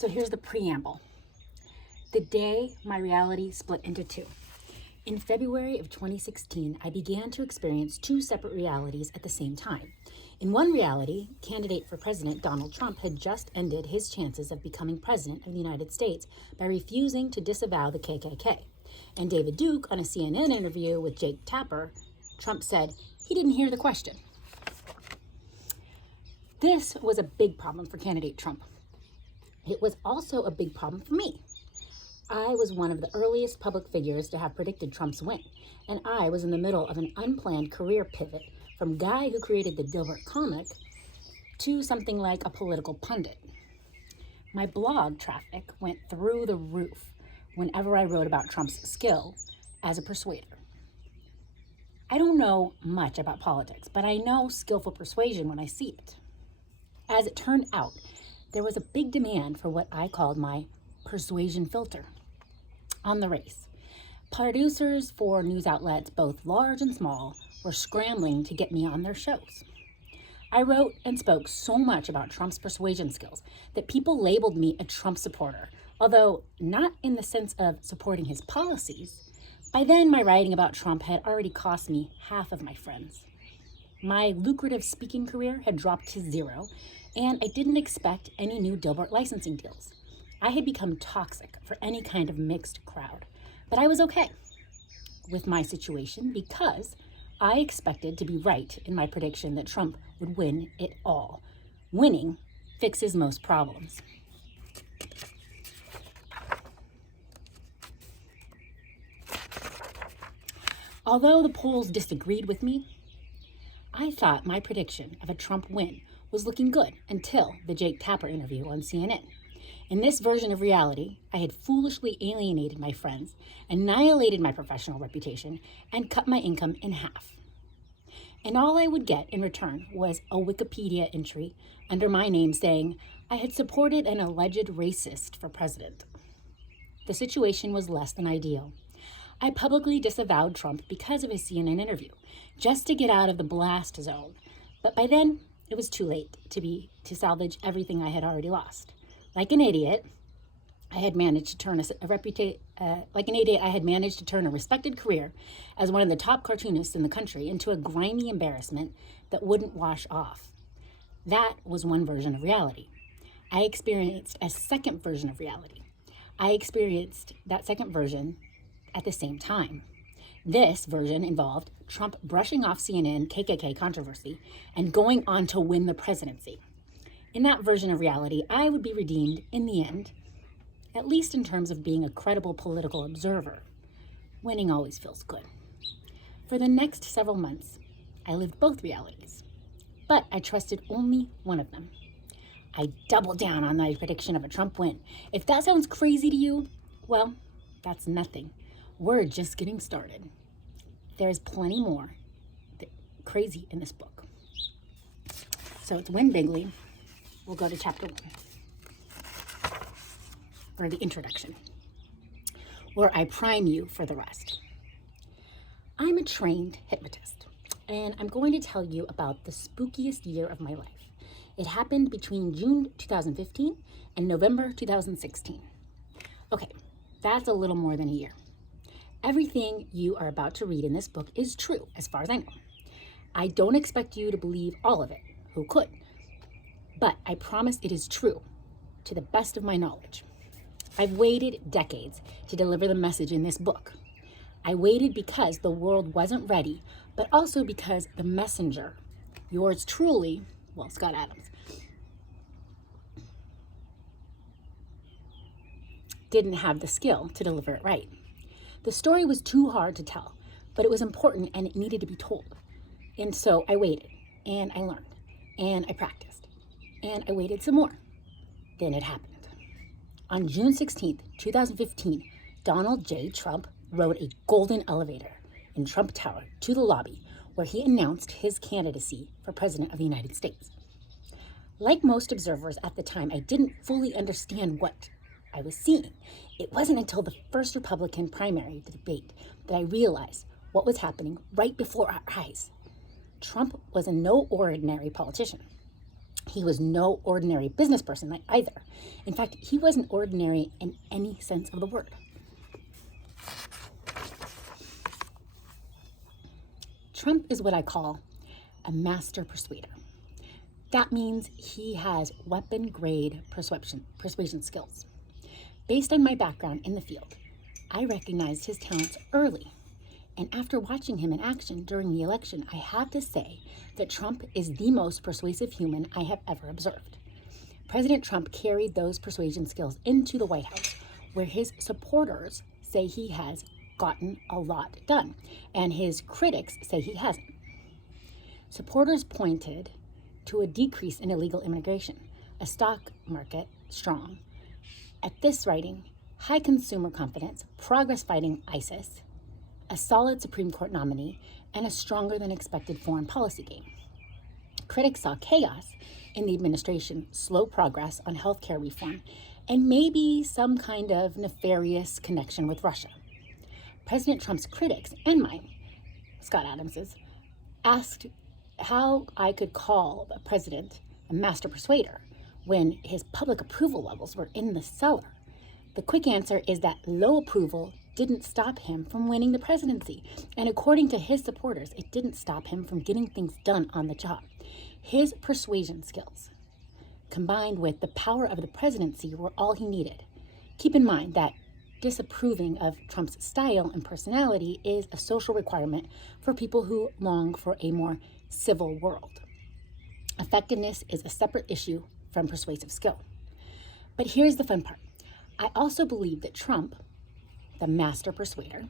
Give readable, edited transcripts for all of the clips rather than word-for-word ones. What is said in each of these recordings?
So here's the preamble. The day my reality split into two. In February of 2016, I began to experience two separate realities at the same time. In one reality, candidate for president Donald Trump had just ended his chances of becoming president of the United States by refusing to disavow the KKK. And David Duke, on a CNN interview with Jake Tapper, Trump said he didn't hear the question. This was a big problem for candidate Trump. It was also a big problem for me. I was one of the earliest public figures to have predicted Trump's win, and I was in the middle of an unplanned career pivot from guy who created the Dilbert comic to something like a political pundit. My blog traffic went through the roof whenever I wrote about Trump's skill as a persuader. I don't know much about politics, but I know skillful persuasion when I see it. As it turned out, there was a big demand for what I called my persuasion filter on the race. Producers for news outlets, both large and small, were scrambling to get me on their shows. I wrote and spoke so much about Trump's persuasion skills that people labeled me a Trump supporter, although not in the sense of supporting his policies. By then, my writing about Trump had already cost me half of my friends. My lucrative speaking career had dropped to zero, and I didn't expect any new Dilbert licensing deals. I had become toxic for any kind of mixed crowd, but I was okay with my situation because I expected to be right in my prediction that Trump would win it all. Winning fixes most problems. Although the polls disagreed with me, I thought my prediction of a Trump win was looking good until the Jake Tapper interview on CNN. In this version of reality, I had foolishly alienated my friends, annihilated my professional reputation, and cut my income in half. And all I would get in return was a Wikipedia entry under my name saying I had supported an alleged racist for president. The situation was less than ideal. I publicly disavowed Trump because of his CNN interview, just to get out of the blast zone. But by then, it was too late to salvage everything I had already lost. Like an idiot, I had managed to turn a respected career as one of the top cartoonists in the country into a grimy embarrassment that wouldn't wash off. That was one version of reality. I experienced a second version of reality. I experienced that second version at the same time. This version involved Trump brushing off CNN KKK controversy and going on to win the presidency. In that version of reality, I would be redeemed in the end, at least in terms of being a credible political observer. Winning always feels good. For the next several months, I lived both realities, but I trusted only one of them. I doubled down on my prediction of a Trump win. If that sounds crazy to you, well, that's nothing. We're just getting started. There's plenty more crazy in this book. So it's Win Bigly. We'll go to chapter 1, or the introduction, where I prime you for the rest. I'm a trained hypnotist, and I'm going to tell you about the spookiest year of my life. It happened between June 2015 and November 2016. Okay, that's a little more than a year. Everything you are about to read in this book is true, as far as I know. I don't expect you to believe all of it. Who could? But I promise it is true, to the best of my knowledge. I've waited decades to deliver the message in this book. I waited because the world wasn't ready, but also because the messenger, yours truly, Scott Adams, didn't have the skill to deliver it right. The story was too hard to tell, but it was important and it needed to be told. And so I waited, and I learned, and I practiced. And I waited some more. Then it happened. On June 16th, 2015, Donald J. Trump rode a golden elevator in Trump Tower to the lobby where he announced his candidacy for President of the United States. Like most observers at the time, I didn't fully understand what I was seeing. It wasn't until the first Republican primary debate that I realized what was happening right before our eyes. Trump was a no ordinary politician. He was no ordinary business person either. In fact, he wasn't ordinary in any sense of the word. Trump is what I call a master persuader. That means he has weapon-grade persuasion skills. Based on my background in the field, I recognized his talents early. And after watching him in action during the election, I have to say that Trump is the most persuasive human I have ever observed. President Trump carried those persuasion skills into the White House, where his supporters say he has gotten a lot done, and his critics say he hasn't. Supporters pointed to a decrease in illegal immigration, a stock market strong. At this writing, high consumer confidence, progress fighting ISIS, a solid Supreme Court nominee, and a stronger than expected foreign policy game. Critics saw chaos in the administration, slow progress on healthcare reform, and maybe some kind of nefarious connection with Russia. President Trump's critics, and mine, Scott Adams's, asked how I could call the president a master persuader when his public approval levels were in the cellar. The quick answer is that low approval didn't stop him from winning the presidency. And according to his supporters, it didn't stop him from getting things done on the job. His persuasion skills, combined with the power of the presidency, were all he needed. Keep in mind that disapproving of Trump's style and personality is a social requirement for people who long for a more civil world. Effectiveness is a separate issue from persuasive skill. But here's the fun part. I also believe that Trump, the master persuader,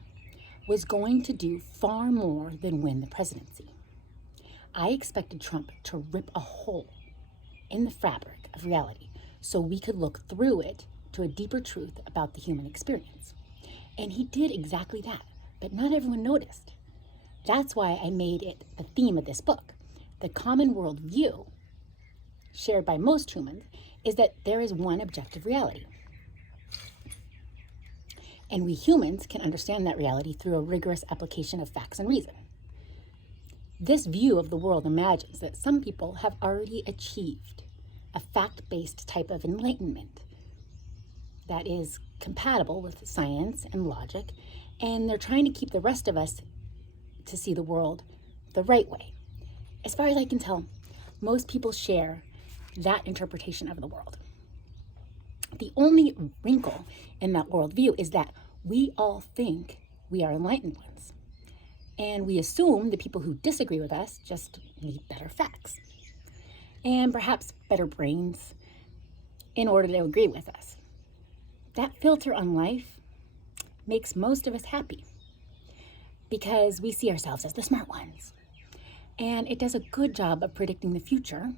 was going to do far more than win the presidency. I expected Trump to rip a hole in the fabric of reality so we could look through it to a deeper truth about the human experience. And he did exactly that, but not everyone noticed. That's why I made it the theme of this book. The common worldview shared by most humans is that there is one objective reality. And we humans can understand that reality through a rigorous application of facts and reason. This view of the world imagines that some people have already achieved a fact-based type of enlightenment that is compatible with science and logic, and they're trying to keep the rest of us to see the world the right way. As far as I can tell, most people share that interpretation of the world. The only wrinkle in that worldview is that we all think we are enlightened ones, and we assume the people who disagree with us just need better facts and perhaps better brains in order to agree with us. That filter on life makes most of us happy because we see ourselves as the smart ones. And it does a good job of predicting the future,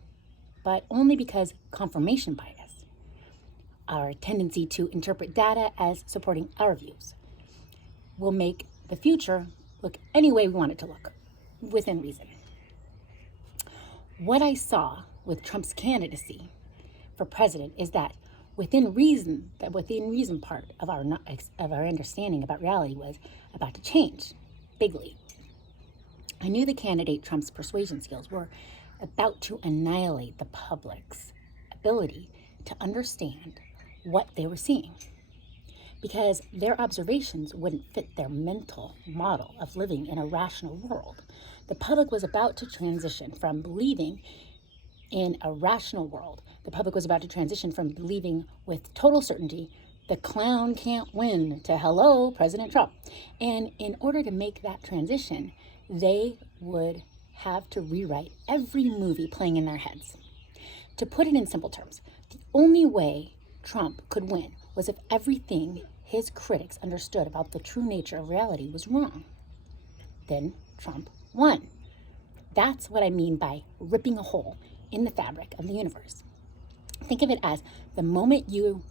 but only because confirmation bias, our tendency to interpret data as supporting our views, will make the future look any way we want it to look, within reason. What I saw with Trump's candidacy for president is that within reason part of our understanding about reality was about to change bigly. I knew the candidate Trump's persuasion skills were about to annihilate the public's ability to understand what they were seeing, because their observations wouldn't fit their mental model of living in a rational world. The public was about to transition from believing in a rational world. The public was about to transition from believing with total certainty the clown can't win to hello, President Trump. And in order to make that transition, they would have to rewrite every movie playing in their heads. To put it in simple terms, the only way Trump could win was if everything his critics understood about the true nature of reality was wrong. Then Trump won. That's what I mean by ripping a hole in the fabric of the universe. Think of it as the moment your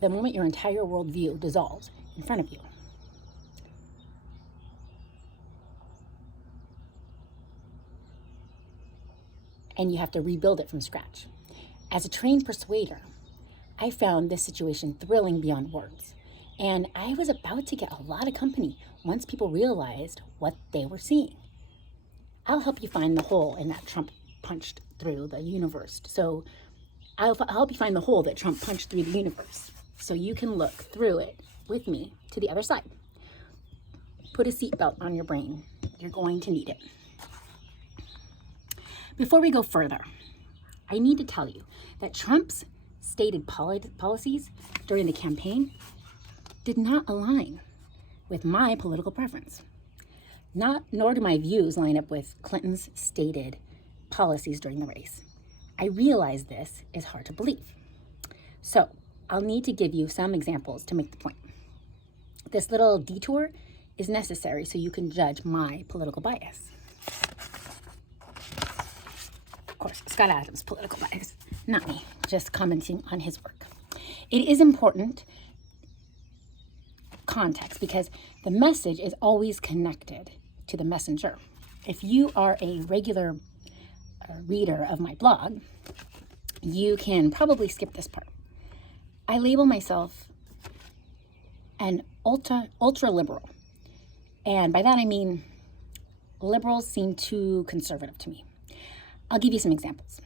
entire worldview dissolves in front of you. And you have to rebuild it from scratch. As a trained persuader, I found this situation thrilling beyond words. And I was about to get a lot of company once people realized what they were seeing. I'll help you find the hole in that Trump punched through the universe. So I'll help you find the hole that Trump punched through the universe, so you can look through it with me to the other side. Put a seatbelt on your brain. You're going to need it. Before we go further, I need to tell you that Trump's stated policies during the campaign did not align with my political preference. Nor do my views line up with Clinton's stated policies during the race. I realize this is hard to believe. So I'll need to give you some examples to make the point. This little detour is necessary so you can judge my political bias. Of course, Scott Adams' political bias, not me, just commenting on his work. It is important context because the message is always connected to the messenger. If you are a regular reader of my blog, you can probably skip this part. I label myself an ultra liberal, and by that I mean liberals seem too conservative to me. I'll give you some examples.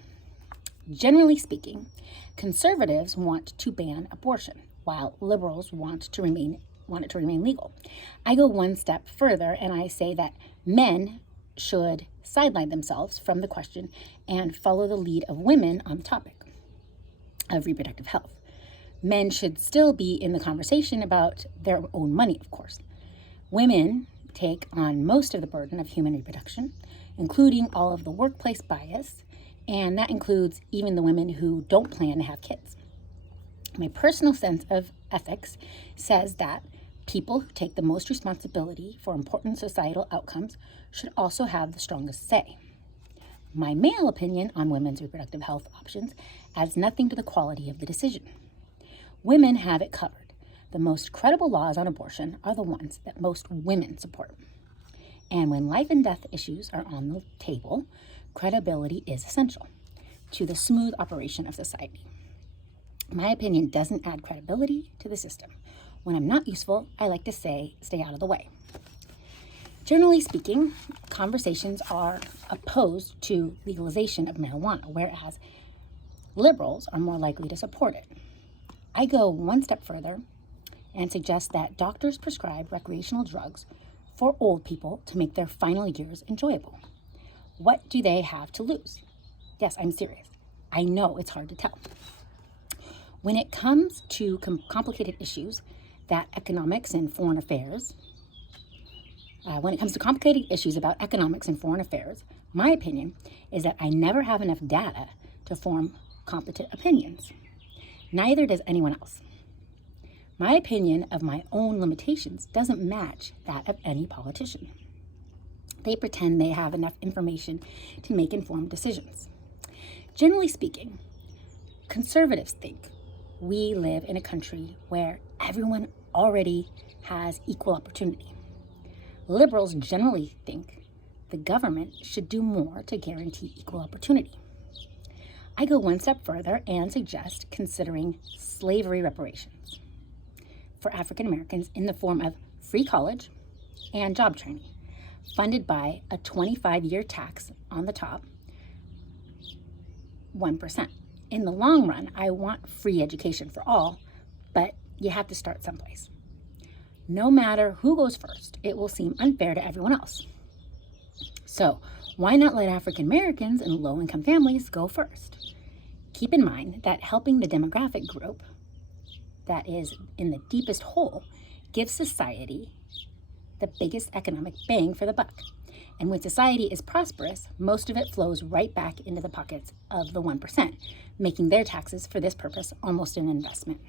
Generally speaking, conservatives want to ban abortion, while liberals want it to remain legal. I go one step further and I say that men should sideline themselves from the question and follow the lead of women on the topic of reproductive health. Men should still be in the conversation about their own money, of course. Women take on most of the burden of human reproduction, including all of the workplace bias, and that includes even the women who don't plan to have kids. My personal sense of ethics says that people who take the most responsibility for important societal outcomes should also have the strongest say. My male opinion on women's reproductive health options adds nothing to the quality of the decision. Women have it covered. The most credible laws on abortion are the ones that most women support. And when life and death issues are on the table, credibility is essential to the smooth operation of society. My opinion doesn't add credibility to the system. When I'm not useful, I like to say, stay out of the way. Generally speaking, conversations are opposed to legalization of marijuana, whereas liberals are more likely to support it. I go one step further and suggest that doctors prescribe recreational drugs for old people to make their final years enjoyable. What do they have to lose? Yes, I'm serious. I know it's hard to tell. When it comes to complicated issues that economics and foreign affairs, about economics and foreign affairs, my opinion is that I never have enough data to form competent opinions. Neither does anyone else. My opinion of my own limitations doesn't match that of any politician. They pretend they have enough information to make informed decisions. Generally speaking, conservatives think we live in a country where everyone already has equal opportunity. Liberals generally think the government should do more to guarantee equal opportunity. I go one step further and suggest considering slavery reparations for African Americans in the form of free college and job training, funded by a 25-year tax on the top 1%. In the long run, I want free education for all, but you have to start someplace. No matter who goes first, it will seem unfair to everyone else. So why not let African Americans and low-income families go first? Keep in mind that helping the demographic group that is in the deepest hole gives society the biggest economic bang for the buck. And when society is prosperous, most of it flows right back into the pockets of the 1%, making their taxes for this purpose almost an investment.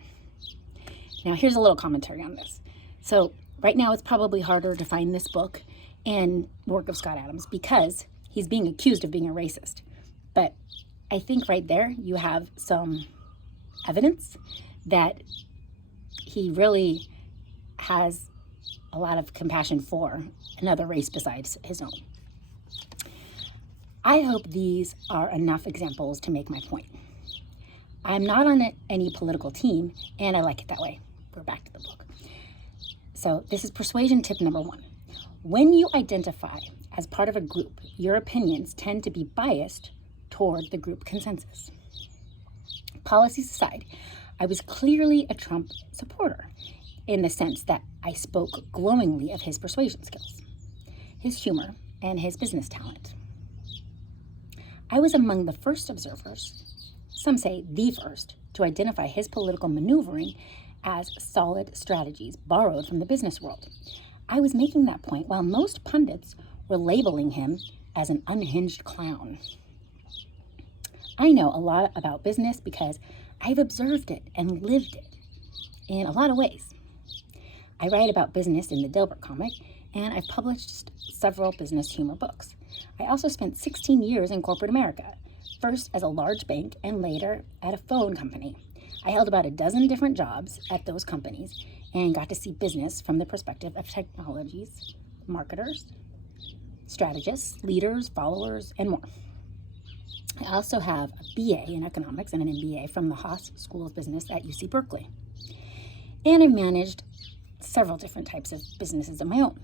Now, here's a little commentary on this. So right now, it's probably harder to find this book and work of Scott Adams because he's being accused of being a racist. But I think right there, you have some evidence that he really has a lot of compassion for another race besides his own. I hope these are enough examples to make my point. I'm not on any political team, and I like it that way. We're back to the book. So this is persuasion tip number 1. When you identify as part of a group, your opinions tend to be biased toward the group consensus. Policies aside, I was clearly a Trump supporter in the sense that I spoke glowingly of his persuasion skills, his humor, and his business talent. I was among the first observers, some say the first, to identify his political maneuvering as solid strategies borrowed from the business world. I was making that point while most pundits were labeling him as an unhinged clown. I know a lot about business because I've observed it and lived it in a lot of ways. I write about business in the Dilbert comic, and I've published several business humor books. I also spent 16 years in corporate America, first as a large bank and later at a phone company. I held about a dozen different jobs at those companies and got to see business from the perspective of technologies, marketers, strategists, leaders, followers, and more. I also have a BA in economics and an MBA from the Haas School of Business at UC Berkeley. And I've managed several different types of businesses of my own.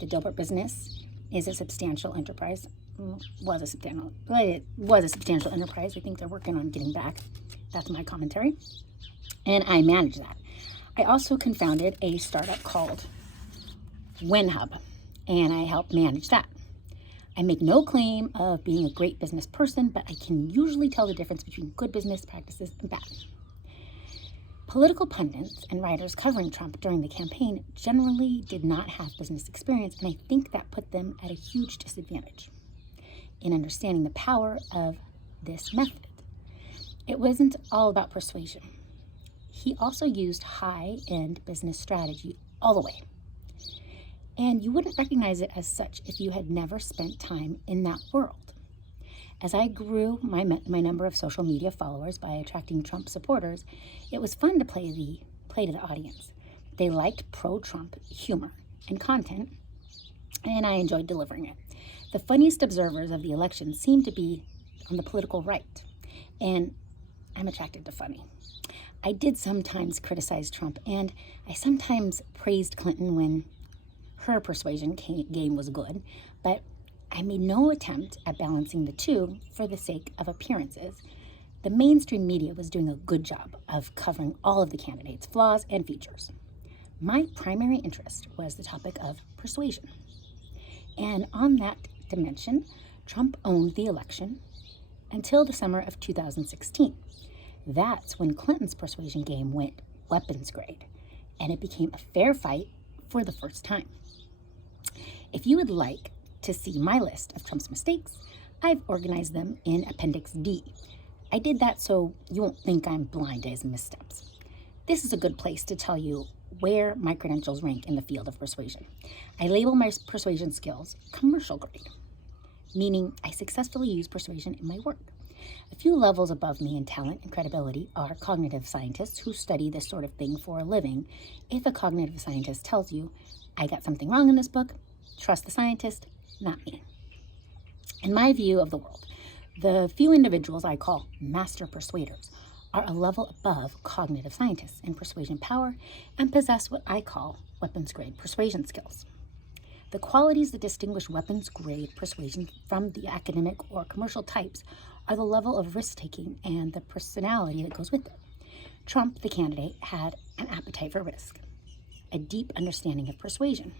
The Dilbert business is a substantial enterprise. It was a substantial enterprise. I think they're working on getting back. That's my commentary. And I manage that. I also confounded a startup called WinHub, and I helped manage that. I make no claim of being a great business person, but I can usually tell the difference between good business practices and bad. Political pundits and writers covering Trump during the campaign generally did not have business experience, and I think that put them at a huge disadvantage in understanding the power of this method. It wasn't all about persuasion. He also used high-end business strategy all the way. And you wouldn't recognize it as such if you had never spent time in that world. As I grew my number of social media followers by attracting Trump supporters, it was fun to play to the audience. They liked pro-Trump humor and content, and I enjoyed delivering it. The funniest observers of the election seemed to be on the political right, and I'm attracted to funny. I did sometimes criticize Trump, and I sometimes praised Clinton when her persuasion game was good, but I made no attempt at balancing the two for the sake of appearances. The mainstream media was doing a good job of covering all of the candidates' flaws and features. My primary interest was the topic of persuasion. And on that dimension, Trump owned the election until the summer of 2016. That's when Clinton's persuasion game went weapons grade, and it became a fair fight for the first time. If you would like to see my list of Trump's mistakes, I've organized them in Appendix D. I did that so you won't think I'm blind to his missteps. This is a good place to tell you where my credentials rank in the field of persuasion. I label my persuasion skills commercial grade, meaning I successfully use persuasion in my work. A few levels above me in talent and credibility are cognitive scientists who study this sort of thing for a living. If a cognitive scientist tells you, I got something wrong in this book, trust the scientist, not me. In my view of the world, the few individuals I call master persuaders are a level above cognitive scientists in persuasion power and possess what I call weapons grade persuasion skills. The qualities that distinguish weapons grade persuasion from the academic or commercial types are the level of risk-taking and the personality that goes with it. Trump, the candidate, had an appetite for risk, a deep understanding of persuasion,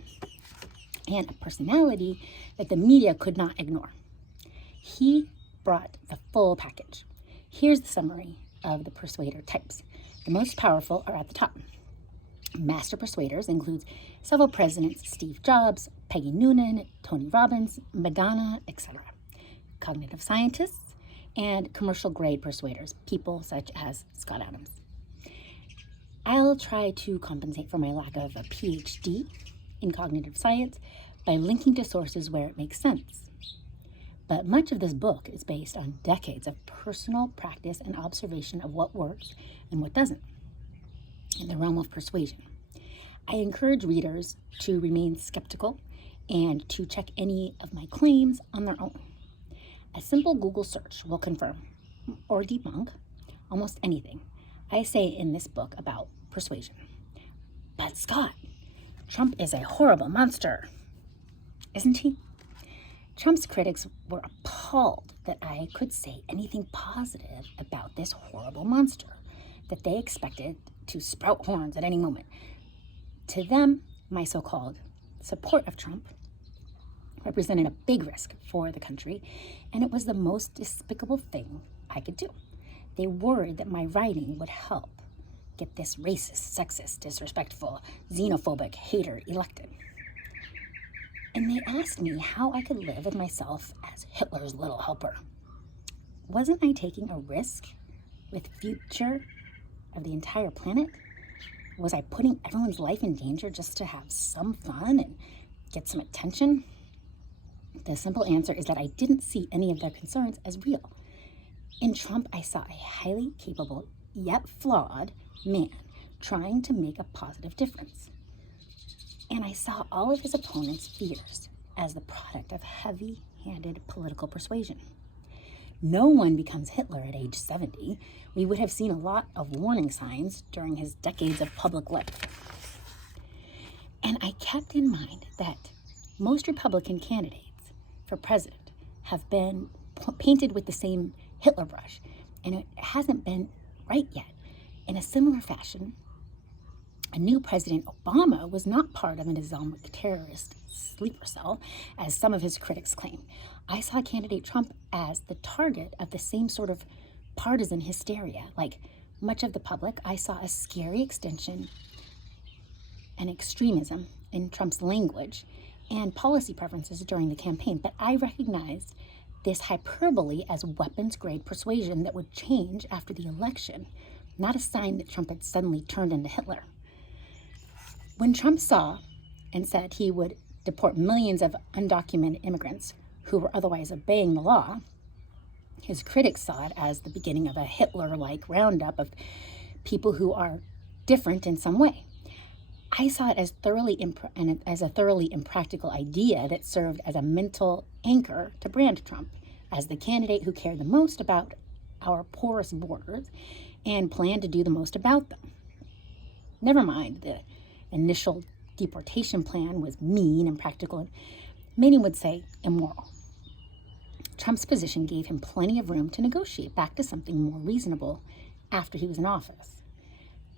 and a personality that the media could not ignore. He brought the full package. Here's the summary of the persuader types. The most powerful are at the top. Master persuaders includes several presidents, Steve Jobs, Peggy Noonan, Tony Robbins, Madonna, etc. Cognitive scientists and commercial grade persuaders, people such as Scott Adams. I'll try to compensate for my lack of a PhD in cognitive science by linking to sources where it makes sense. But much of this book is based on decades of personal practice and observation of what works and what doesn't in the realm of persuasion. I encourage readers to remain skeptical and to check any of my claims on their own. A simple Google search will confirm or debunk almost anything I say in this book about persuasion. But Scott, Trump is a horrible monster, isn't he? Trump's critics were appalled that I could say anything positive about this horrible monster that they expected to sprout horns at any moment. To them, my so-called support of Trump represented a big risk for the country, and it was the most despicable thing I could do. They worried that my writing would help get this racist, sexist, disrespectful, xenophobic hater elected. And they asked me how I could live with myself as Hitler's little helper. Wasn't I taking a risk with the future of the entire planet? Was I putting everyone's life in danger just to have some fun and get some attention? The simple answer is that I didn't see any of their concerns as real. In Trump, I saw a highly capable, yet flawed man trying to make a positive difference. And I saw all of his opponents' fears as the product of heavy-handed political persuasion. No one becomes Hitler at age 70. We would have seen a lot of warning signs during his decades of public life. And I kept in mind that most Republican candidates for president have been painted with the same Hitler brush, and it hasn't been right yet. In a similar fashion, a new President Obama was not part of an Islamic terrorist sleeper cell, as some of his critics claim. I saw candidate Trump as the target of the same sort of partisan hysteria. Like much of the public, I saw a scary extension and extremism in Trump's language and policy preferences during the campaign. But I recognized this hyperbole as weapons-grade persuasion that would change after the election, not a sign that Trump had suddenly turned into Hitler. When Trump saw and said he would deport millions of undocumented immigrants who were otherwise obeying the law, his critics saw it as the beginning of a Hitler-like roundup of people who are different in some way. I saw it as a thoroughly impractical idea that served as a mental anchor to brand Trump as the candidate who cared the most about our porous borders and planned to do the most about them. Never mind, the initial deportation plan was mean, impractical, and many would say immoral. Trump's position gave him plenty of room to negotiate back to something more reasonable after he was in office.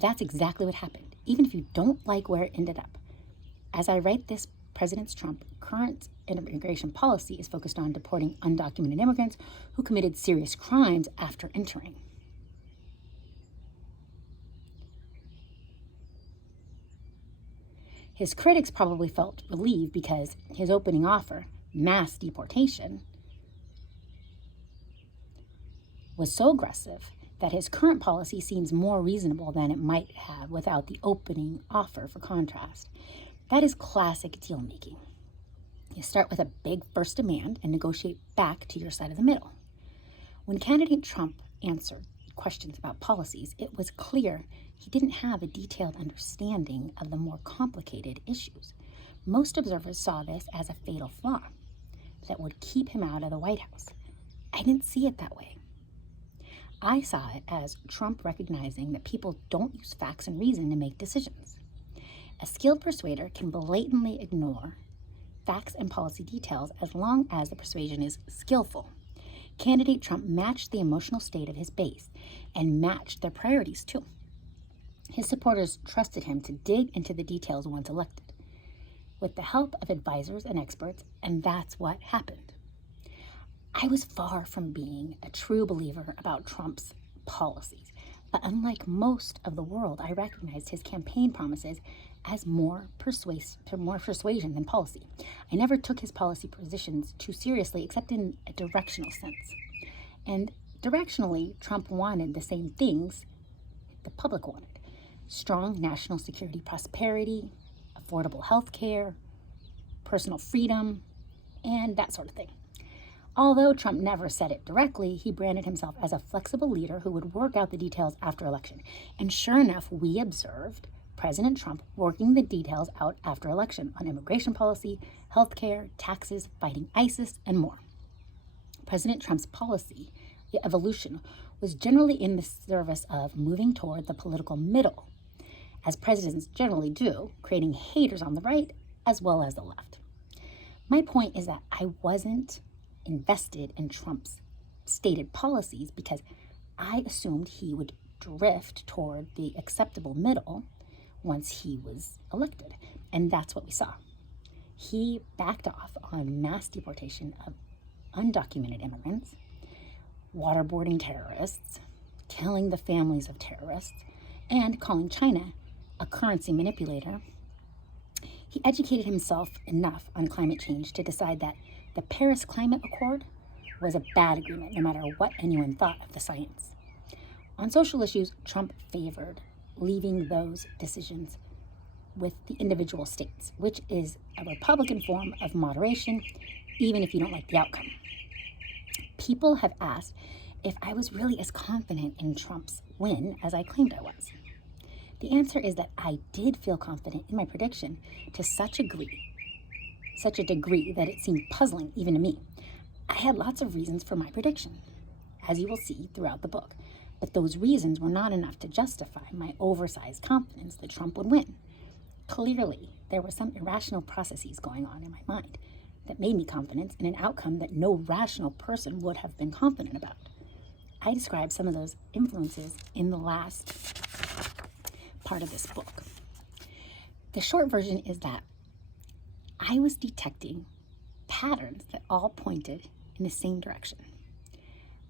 That's exactly what happened, even if you don't like where it ended up. As I write this, President Trump's current immigration policy is focused on deporting undocumented immigrants who committed serious crimes after entering. His critics probably felt relieved because his opening offer, mass deportation, was so aggressive that his current policy seems more reasonable than it might have without the opening offer. For contrast, that is classic deal-making. You start with a big first demand and negotiate back to your side of the middle. When candidate Trump answered questions about policies, it was clear he didn't have a detailed understanding of the more complicated issues. Most observers saw this as a fatal flaw that would keep him out of the White House. I didn't see it that way. I saw it as Trump recognizing that people don't use facts and reason to make decisions. A skilled persuader can blatantly ignore facts and policy details as long as the persuasion is skillful. Candidate Trump matched the emotional state of his base and matched their priorities too. His supporters trusted him to dig into the details once elected, with the help of advisors and experts, and that's what happened. I was far from being a true believer about Trump's policies, but unlike most of the world, I recognized his campaign promises as more persuasion than policy. I never took his policy positions too seriously, except in a directional sense. And directionally, Trump wanted the same things the public wanted: strong national security, prosperity, affordable health care, personal freedom, and that sort of thing. Although Trump never said it directly, he branded himself as a flexible leader who would work out the details after election. And sure enough, we observed President Trump working the details out after election on immigration policy, healthcare, taxes, fighting ISIS, and more. President Trump's policy evolution was generally in the service of moving toward the political middle, as presidents generally do, creating haters on the right as well as the left. My point is that I wasn't invested in Trump's stated policies because I assumed he would drift toward the acceptable middle once he was elected. And that's what we saw. He backed off on mass deportation of undocumented immigrants, waterboarding terrorists, killing the families of terrorists, and calling China a currency manipulator. He educated himself enough on climate change to decide that the Paris Climate Accord was a bad agreement, no matter what anyone thought of the science. On social issues, Trump favored leaving those decisions with the individual states, which is a Republican form of moderation, even if you don't like the outcome. People have asked if I was really as confident in Trump's win as I claimed I was. The answer is that I did feel confident in my prediction to such a degree that it seemed puzzling even to me. I had lots of reasons for my prediction, as you will see throughout the book, but those reasons were not enough to justify my oversized confidence that Trump would win. Clearly, there were some irrational processes going on in my mind that made me confident in an outcome that no rational person would have been confident about. I describe some of those influences in the last part of this book. The short version is that I was detecting patterns that all pointed in the same direction.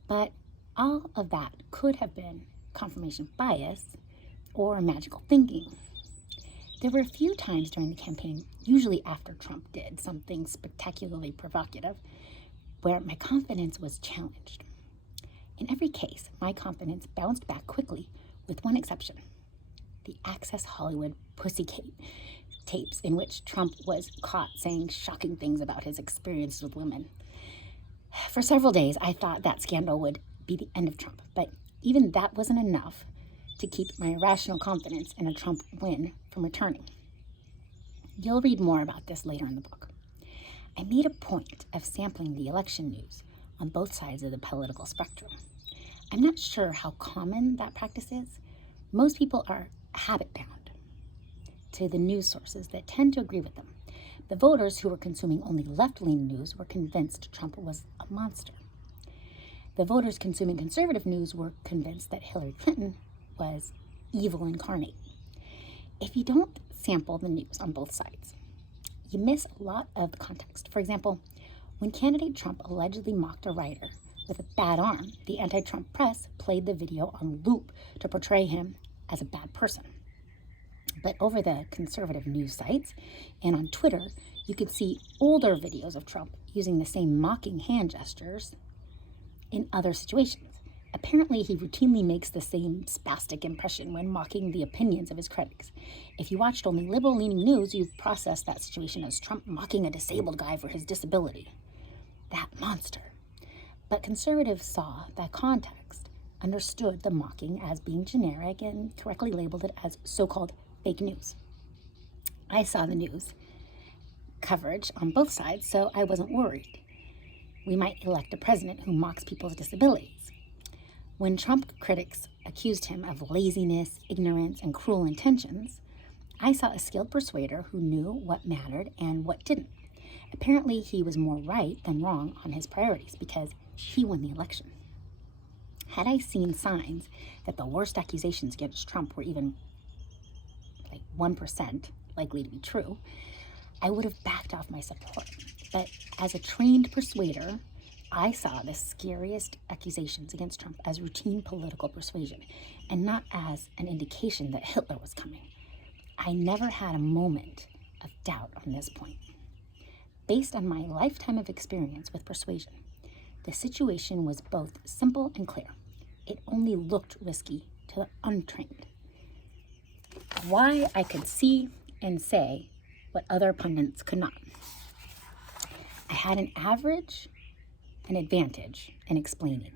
But all of that could have been confirmation bias or magical thinking. There were a few times during the campaign, usually after Trump did something spectacularly provocative, where my confidence was challenged. In every case, my confidence bounced back quickly, with one exception: the Access Hollywood Pussycat tapes in which Trump was caught saying shocking things about his experience with women. For several days, I thought that scandal would be the end of Trump, but even that wasn't enough to keep my irrational confidence in a Trump win from returning. You'll read more about this later in the book. I made a point of sampling the election news on both sides of the political spectrum. I'm not sure how common that practice is. Most people are habit-bound to the news sources that tend to agree with them. The voters who were consuming only left-leaning news were convinced Trump was a monster. The voters consuming conservative news were convinced that Hillary Clinton was evil incarnate. If you don't sample the news on both sides, you miss a lot of the context. For example, when candidate Trump allegedly mocked a writer with a bad arm, the anti-Trump press played the video on loop to portray him as a bad person. But over the conservative news sites and on Twitter, you could see older videos of Trump using the same mocking hand gestures in other situations. Apparently, he routinely makes the same spastic impression when mocking the opinions of his critics. If you watched only liberal-leaning news, you'd process that situation as Trump mocking a disabled guy for his disability. That monster. But conservatives saw that context, understood the mocking as being generic, and correctly labeled it as so-called fake news. I saw the news coverage on both sides, so I wasn't worried. We might elect a president who mocks people's disabilities. When Trump critics accused him of laziness, ignorance, and cruel intentions, I saw a skilled persuader who knew what mattered and what didn't. Apparently, he was more right than wrong on his priorities because he won the election. Had I seen signs that the worst accusations against Trump were even 1% likely to be true, I would have backed off my support. But as a trained persuader, I saw the scariest accusations against Trump as routine political persuasion and not as an indication that Hitler was coming. I never had a moment of doubt on this point. Based on my lifetime of experience with persuasion, the situation was both simple and clear. It only looked risky to the untrained. Why I could see and say what other pundits could not. I had an advantage in explaining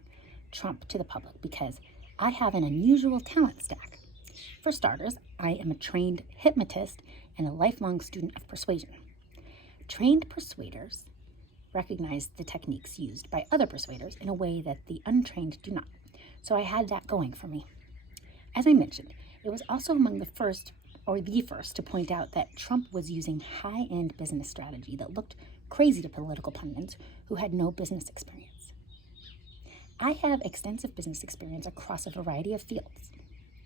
Trump to the public because I have an unusual talent stack. For starters, I am a trained hypnotist and a lifelong student of persuasion. Trained persuaders recognize the techniques used by other persuaders in a way that the untrained do not. So I had that going for me. As I mentioned, it was also among the first to point out that Trump was using high-end business strategy that looked crazy to political pundits who had no business experience. I have extensive business experience across a variety of fields.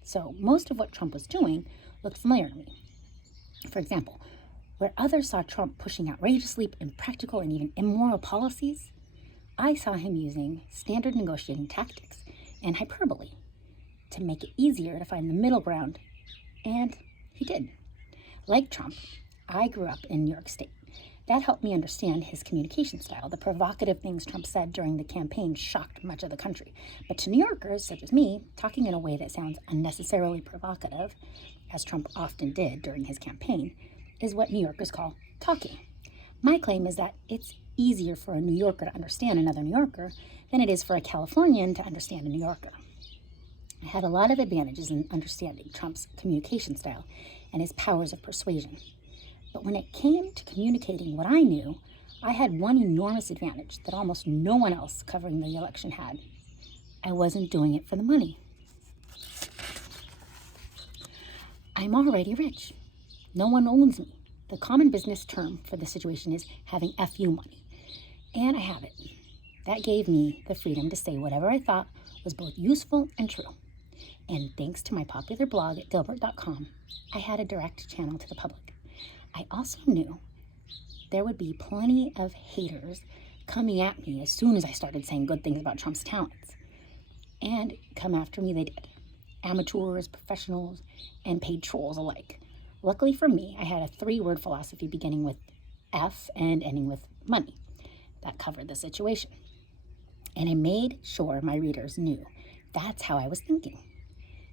So most of what Trump was doing looked familiar to me. For example, where others saw Trump pushing outrageously impractical and even immoral policies, I saw him using standard negotiating tactics and hyperbole to make it easier to find the middle ground, and he did. Like Trump, I grew up in New York State. That helped me understand his communication style. The provocative things Trump said during the campaign shocked much of the country. But to New Yorkers, such as me, talking in a way that sounds unnecessarily provocative, as Trump often did during his campaign, is what New Yorkers call talking. My claim is that it's easier for a New Yorker to understand another New Yorker than it is for a Californian to understand a New Yorker. I had a lot of advantages in understanding Trump's communication style and his powers of persuasion. But when it came to communicating what I knew, I had one enormous advantage that almost no one else covering the election had. I wasn't doing it for the money. I'm already rich. No one owns me. The common business term for the situation is having FU money. And I have it. That gave me the freedom to say whatever I thought was both useful and true. And thanks to my popular blog at dilbert.com, I had a direct channel to the public. I also knew there would be plenty of haters coming at me as soon as I started saying good things about Trump's talents. And come after me they did. Amateurs, professionals, and paid trolls alike. Luckily for me, I had a 3-word philosophy beginning with F and ending with money. That covered the situation. And I made sure my readers knew that's how I was thinking.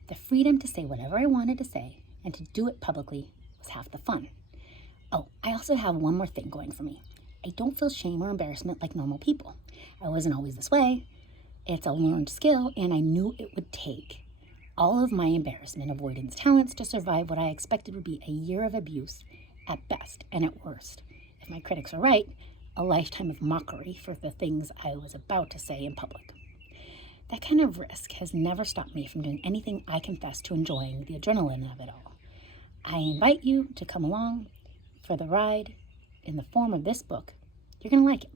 The freedom to say whatever I wanted to say and to do it publicly was half the fun. Oh, I also have one more thing going for me. I don't feel shame or embarrassment like normal people. I wasn't always this way. It's a learned skill, and I knew it would take all of my embarrassment avoidance talents to survive what I expected would be a year of abuse at best, and at worst, if my critics are right, a lifetime of mockery for the things I was about to say in public. That kind of risk has never stopped me from doing anything I confess to enjoying the adrenaline of it all. I invite you to come along for the ride in the form of this book. You're going to like it.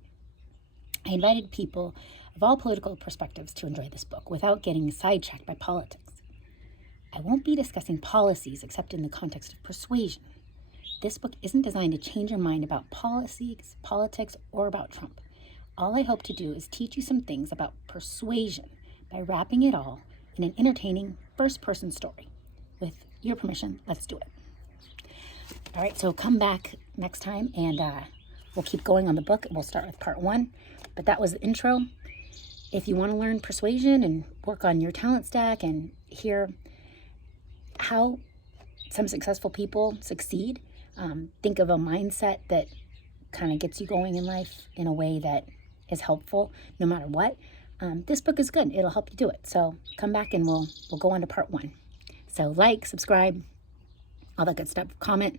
I invited people of all political perspectives to enjoy this book without getting sidetracked by politics. I won't be discussing policies except in the context of persuasion. This book isn't designed to change your mind about policies, politics, or about Trump. All I hope to do is teach you some things about persuasion by wrapping it all in an entertaining first-person story. With your permission, let's do it. All right, so come back next time and we'll keep going on the book. We'll start with part 1, but that was the intro. If you want to learn persuasion and work on your talent stack and hear how some successful people succeed, think of a mindset that kind of gets you going in life in a way that is helpful no matter what. This book is good. It'll help you do it. So come back and we'll go on to part 1. So like, subscribe, all that good stuff. Comment.